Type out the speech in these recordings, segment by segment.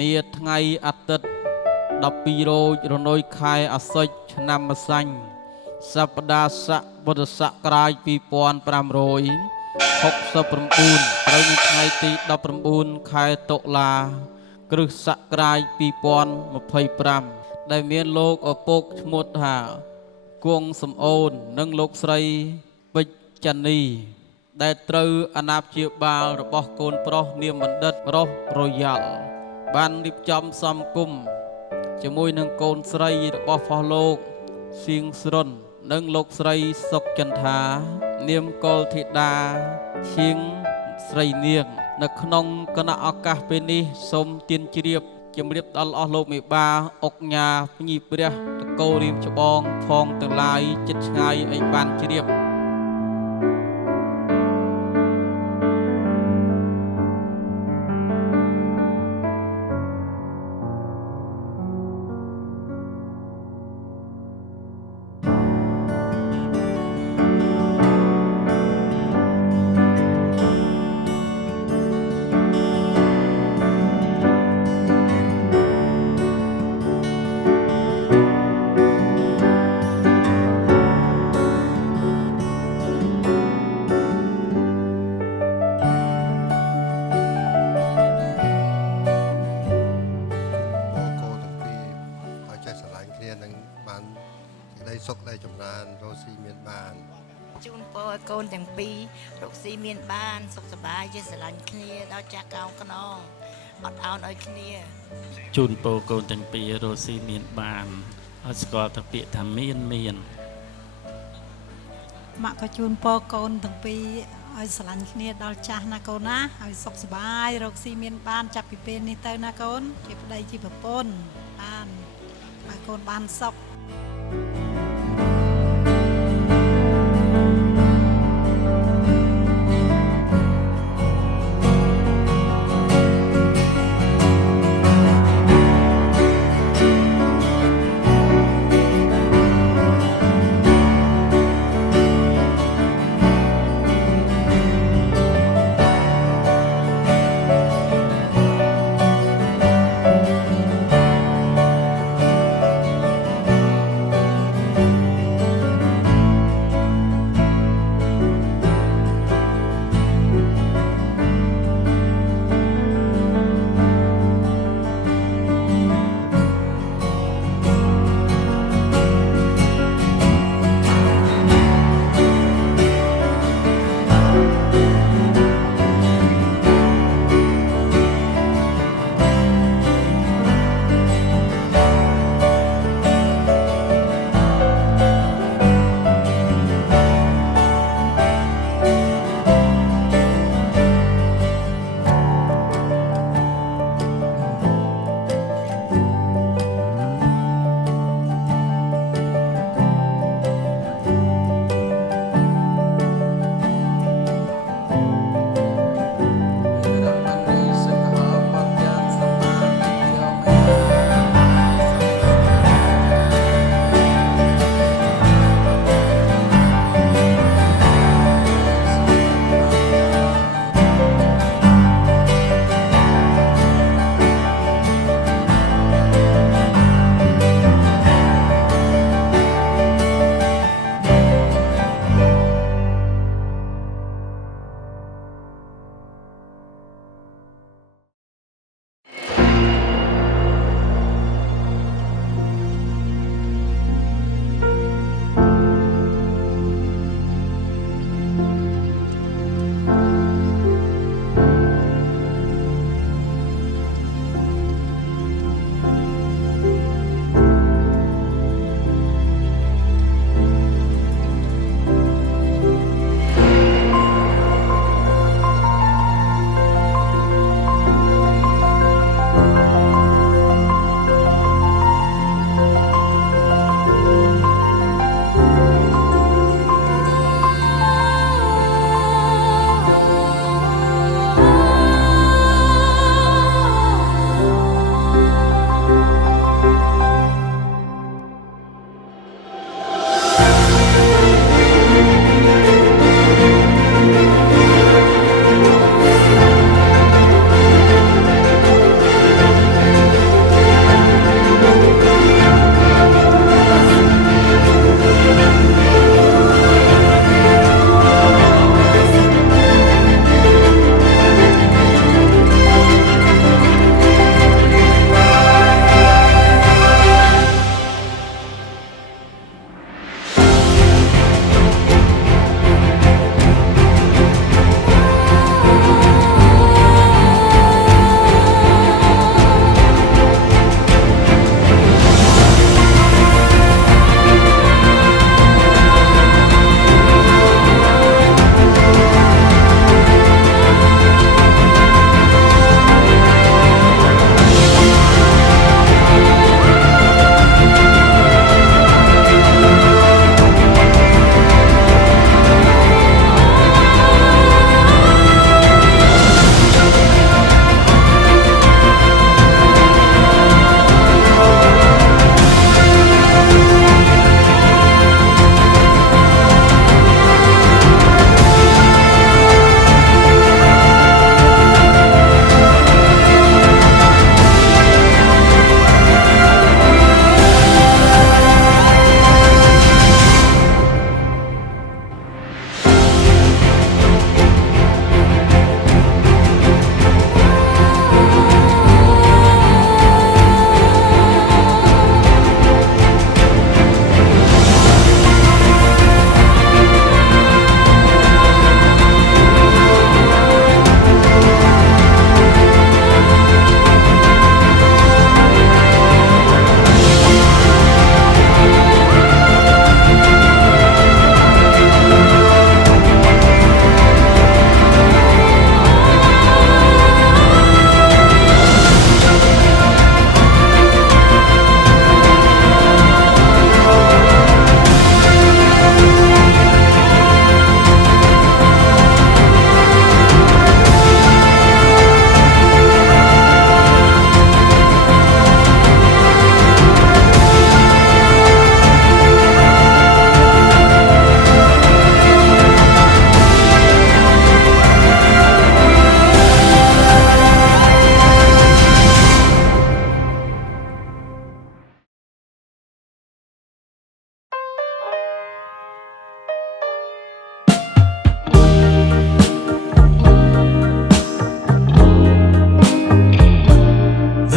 នាថ្ងៃអាទិត្យ12រោចរណយខែអាសត់ឆ្នាំម្សាញ់សប្តាហ៍ស័កពុទ្ធសករាជ2569ត្រូវនៅថ្ងៃទី19ខែតុលា គ្រិស្តសករាជ2025ដែលមានលោកឪពុកឈ្មោះថាគង់សំអូននិងលោកស្រីពេជ្រចានីដែលត្រូវអាណាព្យាបាលរបស់កូនប្រុសនាមបណ្ឌិតរស់រយ៉ាល់បានរៀបចំសំគុំជាមួយនឹងកូនស្រីរបស់ផុសលោកសៀងស្រុននិងលោកស្រីសុកចន្ទានាមកុលធីតាឈៀងស្រីនាងនៅក្នុងគណៈឱកាសពេលនេះសូមទានជ្រាបជំរាបដល់អស់លោកមេបាអុកញ៉ាភ្ញីព្រះតកូលរៀមច្បងផងទាំងឡាយចិត្តឆ្ងាយឲ្យបានជ្រាបសុខដែលចម្រើនរកស៊ីមានបានជូនពរឲ្យកូនទាំងពីររកស៊ីមានបានសុខសប្បាយជាស្រឡាញ់គ្នាដល់ចាស់កោងខ្នងអត់អោនឲ្យគ្នាជូនពរកូនទាំងពីររកស៊ីមានបានឲ្យស្គាល់តែពាក្យថាមានម៉ាក់ក៏ជូនពរកូនទាំងពីរឲ្យស្រឡាញ់គ្នាដល់ចាស់ណាកូនណាឲ្យសុខសប្បាយរកស៊ីមានបានចាប់ពីពេលនេះទៅណាកូនជាប្តីជាប្រពន្ធបានឲ្យកូនបានសុខ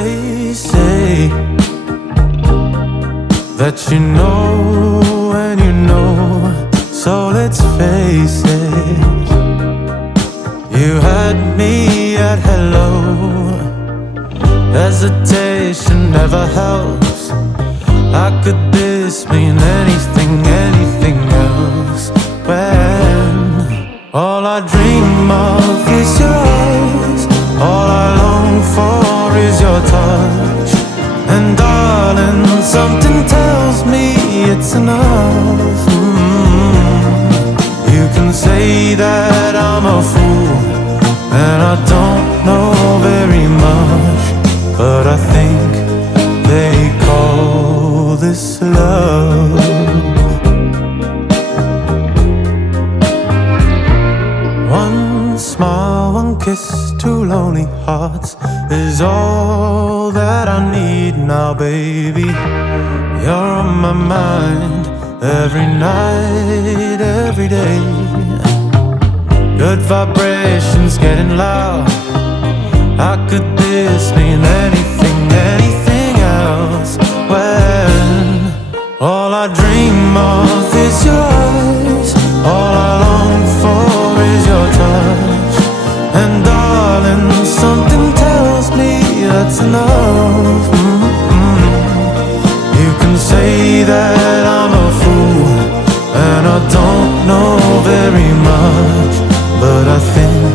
They say that you know and you know, so let's face it. You had me at hello. Hesitation never helps. How could this mean anything, anything else? When all I dream of is your eyes, all I long for is your touch. And darling, something tells me it's enough. You can say that I'm a fool and I don't know very much, but I think they call this love. One smile, one kiss, two lonely hearts is all that I need now, baby. You're on my mind every night, every day. Good vibrations getting loud. How could this mean anything, anything else? When all I dream of is your eyes, all I long for is your touch. And darling, something tells me that's enough. You can say that I'm a fool and I don't know very much, but I think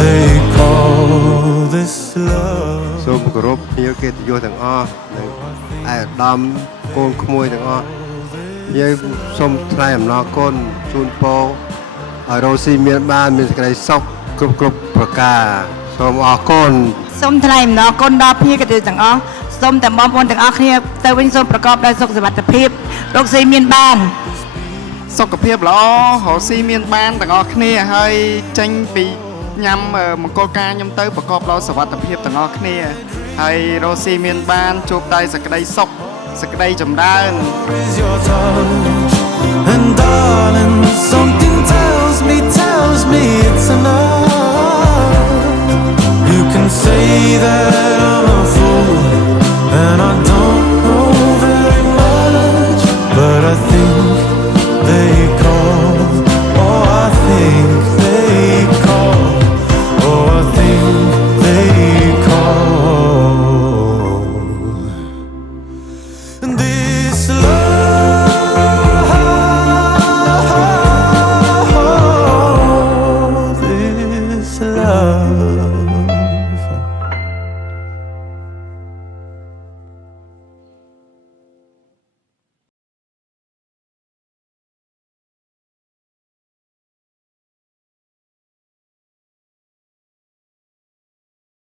they call this love. សូមគោរពភ្ញៀវកិត្តិយសទាំងអស់និងឯកឧត្តមកូនក្មួយទាំងអស់យើងសូមថ្លែងអំណរគុណជូនពរឲ្យរស់ស៊ីមានបានមានសេចក្តីសុខគ្រប់ប្រការសូមអរគុណ សូមថ្លែងអំណរគុណដល់ភ្ញៀវកិត្តិយសទាំងអស់សូមតែបងប្អូនទាំងអស់គ្នាទៅវិញសូមប្រកបដោយសុខសុវត្ថិភាពរកស៊ីមានបាន សុខភាពល្អរកស៊ីមានបានទាំងអស់គ្នាហើយចេញពីញ៉ាំមង្គលការខ្ញុំទៅប្រកបដោយសុវត្ថិភាពទាំងអស់គ្នាហើយរកស៊ីមានបានជួបតែសេចក្តីសុខសេចក្តីចម្រើន And darling, something tells me it's enough. You can say that